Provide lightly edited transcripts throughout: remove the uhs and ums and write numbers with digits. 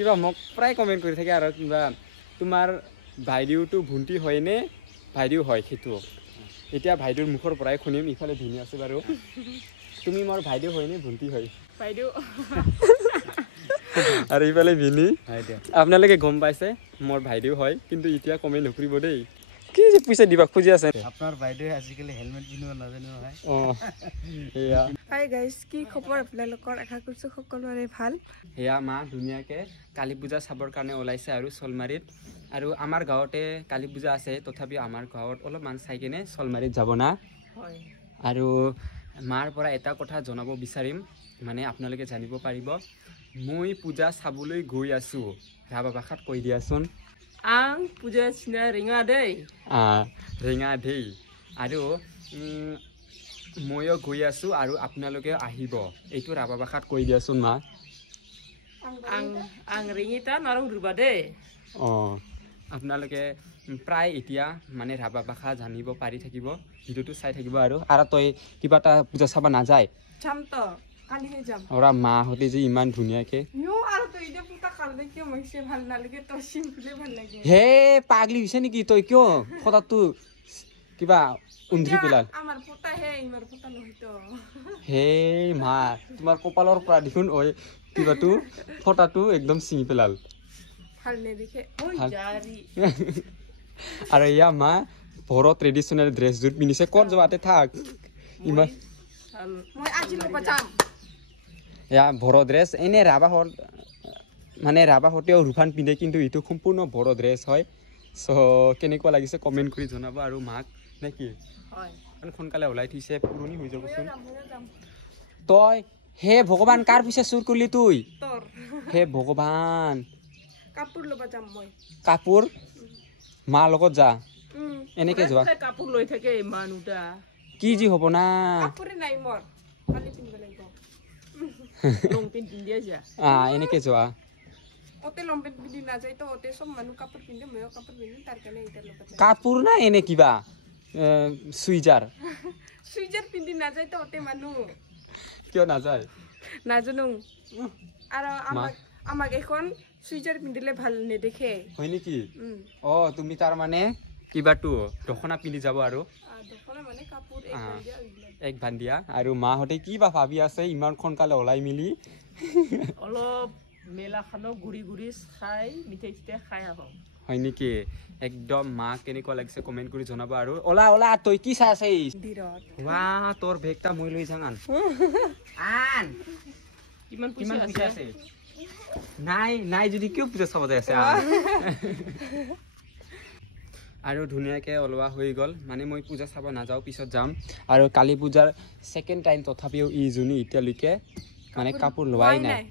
কিবা মোক প্ৰায় কমেণ্ট কৰি থাকে আৰু কিবা তোমাৰ ভাইদেউটো ভণ্টি হয়নে ভাইদেউ হয় সেইটো এতিয়া ভাইদেউৰ মুখৰ পৰাই শুনিম ইফালে ভিনি আছে বাৰু তুমি মোৰ ভাইদেউ হয়নে ভণ্টি হয় বাইদেউ আৰু ইফালে ভিনি আপোনালোকে গম পাইছে মোৰ ভাইদেউ হয় কিন্তু এতিয়া কমেণ্ট নকৰিব দেই কি যে পইচা দিবা খুজি আছে আপোনাৰ বাইদেউ আজিকালি হেলমেট পিন্ধিব নাজানে নহয় এয়া হাই গাইজ কি খবৰ আপোনালোকৰ আশা কৰিছোঁ সকলোৰে ভাল সেয়া মা ধুনীয়াকৈ কালী পূজা চাবৰ কাৰণে ওলাইছে আৰু চলমাৰীত আৰু আমাৰ গাঁৱতে কালী পূজা আছে তথাপিও আমাৰ গাঁৱত অলপমান চাই কিনে চলমাৰীত যাব না হয় আৰু মাৰ পৰা এটা কথা জনাব বিচাৰিম মানে আপোনালোকে জানিব পাৰিব মই পূজা চাবলৈ গৈ আছোঁ ৰাভা ভাষাত কৈ দিয়াচোন আং পূজা চিনা ৰিঙা দেই ৰিঙা দেই আৰু ময়ো গৈ আছোঁ আৰু আপোনালোকে আহিব এইটো ৰাভা ভাষাত কৈ দিয়াচোন মা আং ৰিঙিতা নাৰং ৰুবা দেই অঁ আপোনালোকে প্ৰায় এতিয়া মানে ৰাভা ভাষা জানিব পাৰি থাকিব ভিডিঅ'টো চাই থাকিব আৰু তই কিবা এটা পূজা চাব নাযায় যাম তো কালিহে যাম আৰু মাহঁতে যে ইমান ধুনীয়াকৈ আৰু তই এতিয়া পুতা কালে কিয় মহিছে ভাল নালাগে তই চিম্পলে ভাল লাগে হে পাগলি হৈছে নেকি তই কিয় ফটাটো কিবা উন্ধি পেলাল আমাৰ পুতা হে ইমাৰ পুতা নহয় তো হে মা তোমাৰ কপালৰ পৰা দেখোন ঐ কিবাটো ফটাটো একদম ছিঙি পেলাল ভাল নেদেখে আৰু এয়া মা বড়ো ট্ৰেডিশ্যনেল ড্ৰেছযোৰ পিন্ধিছে ক'ত যোৱাতে থাক ইমান মই আজি ল'ব যাম এয়া বড়ো ড্ৰেছ এনে ৰাভাহঁত মানে ৰাভাহঁতেও ৰুফান পিন্ধে কিন্তু এইটো সম্পূৰ্ণ বড়ো ড্ৰেছ হয় চ' কেনেকুৱা লাগিছে কমেণ্ট কৰি জনাব আৰু মাক নে কি সোনকালে ওলাই থৈছে পুৰণি হৈ যাবচোন তই হে ভগৱান কাৰ পিছে চুৰ কৰিলি তুই হে ভগৱান কাপোৰ ল'ব যাম মই কাপোৰ মাৰ লগত যা এনেকে যোৱা কাপোৰ লৈ থাকে ইমান উটা কি যি হ'ব না কাপোৰে নাই মোৰ কালি পিন্ধিব লাগিব লংপেণ্ট পিন্ধি যা এনেকে যোৱা অতে লংপেণ্ট পিন্ধি নাযায় তো অতে চব মানুহ কাপোৰ পিন্ধে ময়ো কাপোৰ পিন্ধিম তাৰ কাৰণে এতিয়া ল'ব যাম কাপোৰ না এনে কিবা চুইজাৰ চুইজাৰ পিন্ধি নাযায় তো অতে মানুহ কিয় নাযায় নাজানো আৰু আমাক এখন চুইজাৰ পিন্ধিলে ভাল নেদেখে হয় নেকি তুমি তাৰ মানে কিবাটো দখনা পিন্ধি যাব আৰু দখনা মানে কাপোৰ এক ভান্দিয়া আৰু মাহঁতে কি বা ভাবি আছে ইমান সোনকালে ওলাই মিলি অলপ মেলাখনো ঘূৰি ঘূৰি খাই মিঠাই চিঠাই খাই আহোঁ হয় নেকি একদম মা কেনেকুৱা লাগিছে কমেণ্ট কৰি জনাব আৰু ওলা ওলা তই কি চাই আছে তোৰ বেগটা মই লৈ যাম আন কিমান পইচা আছে নাই নাই যদি কিয় পূজা চাব যাই আছে আৰু ধুনীয়াকৈ ওলোৱা হৈ গ'ল মানে মই পূজা চাব নাযাওঁ পিছত যাম আৰু কালী পূজাৰ ছেকেণ্ড টাইম তথাপিও ই যোনী এতিয়ালৈকে মানে কাপোৰ লোৱাই নাই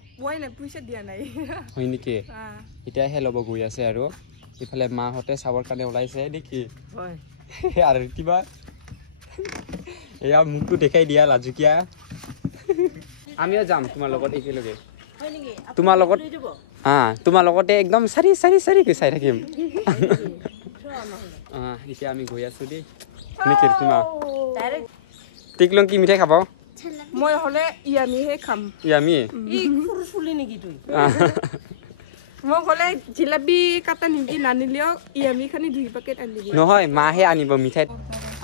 পইচা দিয়া নাই হয় নেকি এতিয়াহে ল'ব গৈ আছে আৰু ইফালে মাহঁতে চাবৰ কাৰণে ওলাইছে নেকি আৰু কিবা এয়া মোকটো দেখাই দিয়া লাজুকীয়া আমিও যাম তোমাৰ লগত একেলগে তোমাৰ লগত তোমাৰ লগতে একদম চাৰি চাৰি চাৰিকৈ চাই থাকিম এতিয়া আমি গৈ আছো দেই নেকি তোমাৰ টিকলং কি মিঠাই খাব মই হ'লে ইয়ামিহে খাম ইয়ামি নেকি তুই মই হ'লে জিলাপি কাটা নিদি নানিলেও ইয়ামিখানি 2 পেকেট আনিবি নহয় মাহে আনিব মিঠাই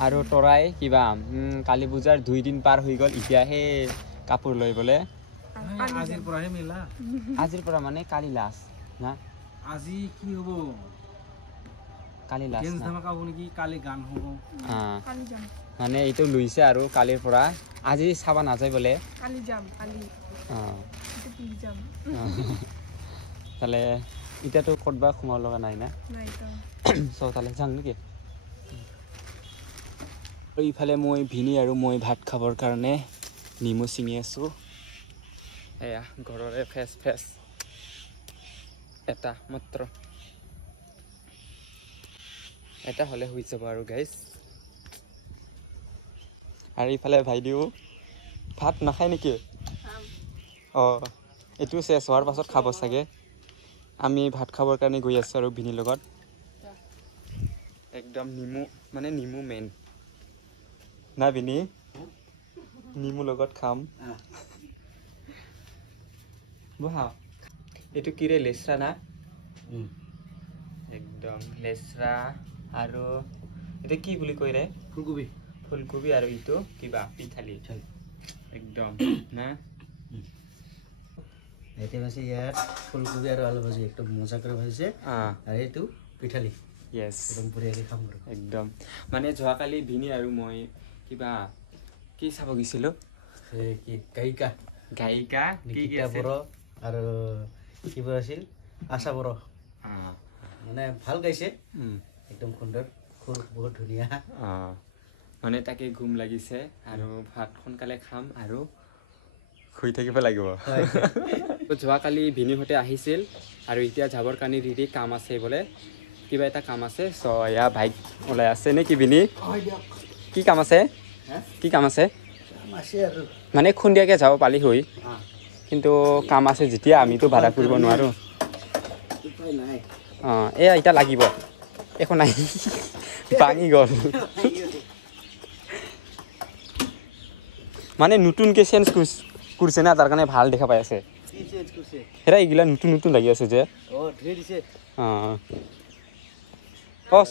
আৰু তৰাই কিবা কালী পূজাৰ 2 দিন পাৰ হৈ গ'ল এতিয়াহে কাপোৰ লৈ বোলে আজিৰ পৰাহে মেলা আজিৰ পৰা মানে কালি লাষ্ট না আজি কি হ'ব কালি লাষ্ট গেঞ্জ ধামাকা হ'ব নেকি কালি গান হ'ব কালি যাম মানে এইটো লৈছে আৰু কালিৰ পৰা আজি চাবা নাযায় বোলে কালি যাম কালি যাম তাহলে এতিয়াতো ক'তবা সোমাব লগা নাই না চ' তাহলে যাম নেকি ইফালে মই ভিনি আৰু মই ভাত খাবৰ কাৰণে নিমু ছিঙি আছোঁ এয়া ঘৰৰে ফ্ৰেছ এটা মাত্ৰ এটা হ'লে হৈ যাব আৰু গাইজ আৰু ইফালে ভাইদেউ ভাত নাখায় নেকি এইটো চেছ হোৱাৰ পাছত খাব চাগে আমি ভাত খাবৰ কাৰণে গৈ আছোঁ আৰু ভিনিৰ লগত একদম নিমু মেইন না ভিনি নিমু লগত খাম বহা এইটো কিৰে লেচৰা না একদম লেচৰা আৰু এটা কি বুলি কয় ৰে ফুলকবি ফুলকবি আৰু ইটো কিবা পিঠালি একদম না এতিয়া আছে ইয়াত ফুলকবি আৰু আলু ভাজি একদম মজা কৰি ভাজিছে আৰু এইটো পিঠালি য়েছ একদম বঢ়িয়াকৈ খাম আৰু একদম মানে যোৱাকালি ভিনি আৰু মই কিবা কি চাব গৈছিলোঁ কি গায়িকা গায়িকা কি কি নিকিতা আছে বড়ো আৰু কিবা আছিল আশা বড়ো মানে ভাল গাইছে একদম সুন্দৰ সুৰ বহুত ধুনীয়া মানে তাকে ঘুম লাগিছে আৰু ভাত সোনকালে খাম আৰু শুই থাকিব লাগিব যোৱাকালি ভিনিহঁতে আহিছিল আৰু এতিয়া যাবৰ কাৰণে ৰেডি কাম আছে বোলে কিবা এটা কাম আছে চ' এয়া বাইক ওলাই আছে নে কি ভিনি কি কাম আছে কি কাম আছে মানে খুন্দিয়াকৈ যাব পালি হৈ কিন্তু কাম আছে যেতিয়া আমিতো ভাড়া কৰিব নোৱাৰোঁ এয়া এতিয়া লাগিব একো নাই ভাঙি গ'ল মানে নতুনকৈ চেঞ্জ কৰিছে না তাৰ কাৰণে ভাল দেখা পাই আছে হেৰা এইগিলা নতুন নতুন লাগি আছে যে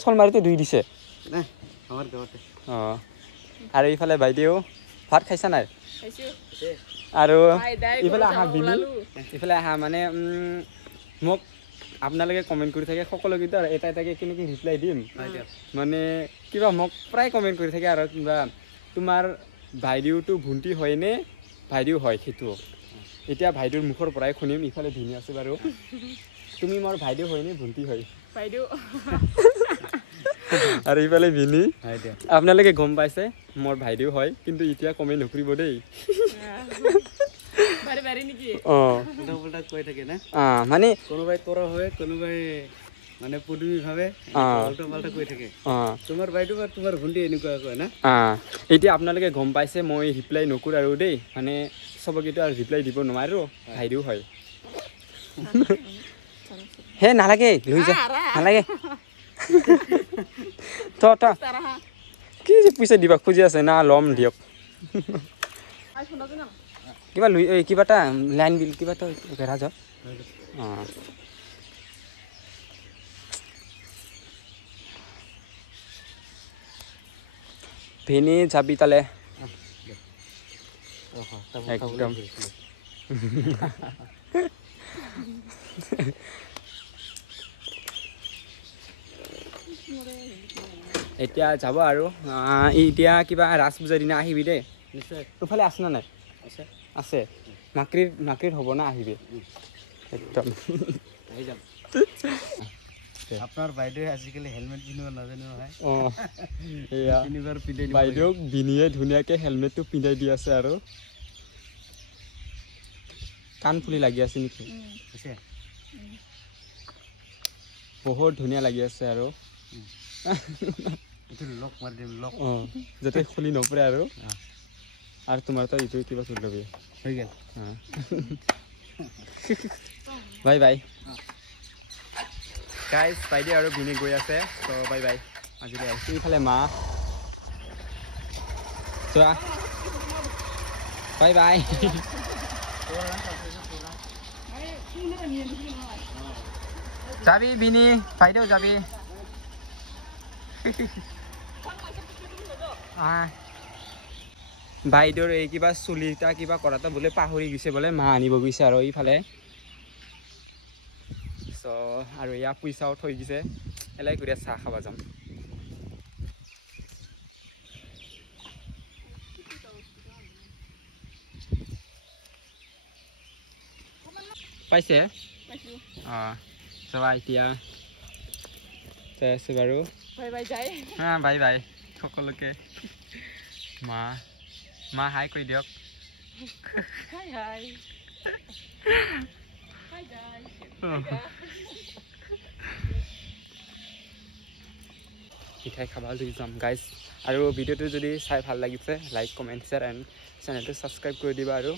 শলমাৰীতে ধুই দিছে আৰু এইফালে বাইদেউ ভাত খাইছা নাই আৰু এইফালে আহা বিনি এইফালে আহা মানে মোক আপোনালোকে কমেণ্ট কৰি থাকে সকলোকেইটা এটা এটাকৈ কেনেকৈ ৰিপ্লাই দিম মানে কিবা মোক প্ৰায় কমেণ্ট কৰি থাকে আৰু কিবা তোমাৰ বাইদেউটো ভণ্টি হয়নে ভাইদেউ হয় সেইটো এতিয়া ভাইদেউৰ মুখৰ পৰাই শুনিম ইফালে ভিনি আছে বাৰু তুমি মোৰ ভাইদেউ হয়নে ভণ্টি হয় বাইদেউ আৰু ইফালে ভিনি আপোনালোকে গম পাইছে মোৰ ভাইদেউ হয় কিন্তু এতিয়া কমেণ্ট নকৰিব দেই কৈ থাকে না মানে কোনোবাই তোৰা হয় কোনোবাই মানে পদুমি ভাবে পাল্টা কৈ থাকে তোমাৰ বাইদেউ বা তোমাৰ ভণ্টি এনেকুৱা কয় না এতিয়া আপোনালোকে গম পাইছে মই ৰিপ্লাই নকৰোঁ আৰু দেই মানে চবকেইটো আৰু ৰিপ্লাই দিব নোৱাৰোঁ ভাইদেউ হয় হে নালাগে লৈ যা নালাগে কি যে পইচা দিবা খুজি আছে না ল'ম দিয়ক কিবা লৈ কিবা এটা লাইন বিল কিবা এটা ঘেৰা যাওক ভিনি যাবি তালে একদম এতিয়া যাব আৰু এতিয়া কিবা ৰাস পূজাৰ দিনা আহিবি দেই নিশ্চয় তোৰফালে আছে না নাই আছে আছে মাকৰিত হ'ব না আহিবি একদম আহি যাম আপোনাৰ বাইদেৱে আজিকালি হেলমেট পিন্ধিব নাজানে নহয় এয়া তিনিবাৰ পিন্ধাই দিব বাইদেউক ভিনিয়ে ধুনীয়াকৈ হেলমেটটো পিন্ধাই দি আছে আৰু কাণফুলি লাগি আছে নেকি বহুত ধুনীয়া লাগি আছে আৰু লক মাৰি দিম লক যাতে খুলি নপৰে আৰু তোমাৰ তাত এইটো কিবা কৰি ল'বি হৈ গ'ল বাই বাই গাইজ বাইদেউ আৰু ভিনি গৈ আছে ত' বাই বাই আজিলৈ আহিছোঁ এইফালে মা চোৱা বাই বাই যাবি ভিনি বাইদেউ যাবি বাইদেউৰ এই কিবা চুলিটা কিবা কৰাটো বোলে পাহৰি গৈছে বোলে মা আনিব গৈছে আৰু এইফালে চ' আৰু ইয়াৰ পইচাও থৈ দিছে এলাই কৰি চাহ খাব যাম পাইছে চাবা এতিয়া যাই আছোঁ বাৰু বাই বাই সকলোকে মা হাই কৰি দিয়ক মিঠাই খাব লৈ যাম গাইজ আৰু ভিডিঅ'টো যদি চাই ভাল লাগিছে লাইক কমেণ্ট শ্বেয়াৰ এণ্ড চেনেলটো ছাবস্ক্ৰাইব কৰি দিবা আৰু